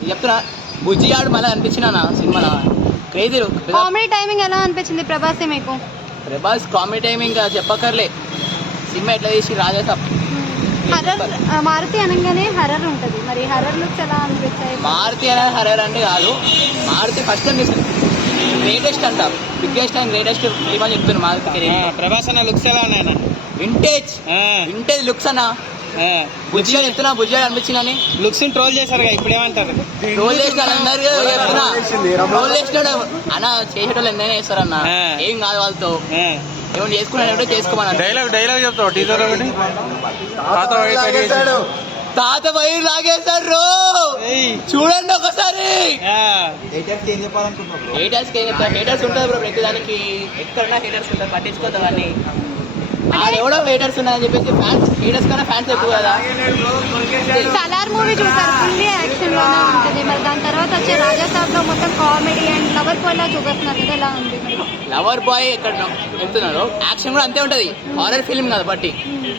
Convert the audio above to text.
చెప్తున్నా బుజ్జిగాడు మళ్ళీ అనిపించిన సినిమా. క్రేజీ కామెడీ టైమింగ్ ఎలా అనిపించింది ప్రభాస్ మీకు? ప్రభాస్ కామెడీ టైమింగ్ ఇంకా చెప్పక్కర్లే. సినిమా ఎట్లా చేసి రాజేసాం హర్రర్ మారుతి అనగానే హర్రర్ ఉంటుంది. మరి హర్రర్ లుక్స్ ఎలా అనిపిస్తాయి మారుతి అనేది హరర్ అంటే కాదు. మారుతి ఫస్ట్ తీసింది. గ్రేటెస్ట్ అంట. బిగ్గెస్ట్ అండ్ గ్రేటెస్ట్ ఫిలిం అని చెప్తున్నారు మారుతి ప్రభాస్ అన్న లుక్స్ ఎలా ఉన్నాయన్న? వింటేజ్ వింటేజ్ లుక్స్ అన్న. బుజ్జిగా చెప్తున్నా బుజ్జిగా అనిపించిందని లుక్స్ ట్రోల్ చేశారు ఇప్పుడు ఏమంటారు? రోల్ చేసిన చెప్తున్నా. అన్న చేసేటోళ్ళు ఎంతైనా చేస్తారన్న ఆ. ఏం. కాదు వాళ్ళతో. ఏమైనా చేసుకున్నాడంటే చేసుకోమన్నారు డైలాగ్ డైలాగ్ చెప్తావు? టీజర్ ఒకటి? పాత తాత బయలు లాగేస్తారు చూడండి ఒకసారి. హేటర్స్ ఏం చెప్తారు హేటర్స్ ఉంటారు బ్రో ప్రతి దానికి ఎక్కడన్నా హేటర్స్ ఉంటారు ఎవడో హేటర్స్ ఉన్నారని చెప్పేసి ఫ్యాన్స్ హేటర్స్ కన్నా ఫ్యాన్స్ ఎక్కువ కదా. సలార్ మూవీ చూసారు ఫుల్లీ యాక్షన్లోనే ఉంటుంది. మరి దాని తర్వాత వచ్చే రాజా సాబ్లో మొత్తం కామెడీ అండ్ లవర్ బాయ్ లా చూపిస్తున్నారు. కదా ఎలా ఉంది? లవర్ బాయ్ ఎక్కడ వెళ్తున్నాడు. యాక్షన్ కూడా అంతే ఉంటది. హారర్ ఫిల్మ్ కదా బట్టి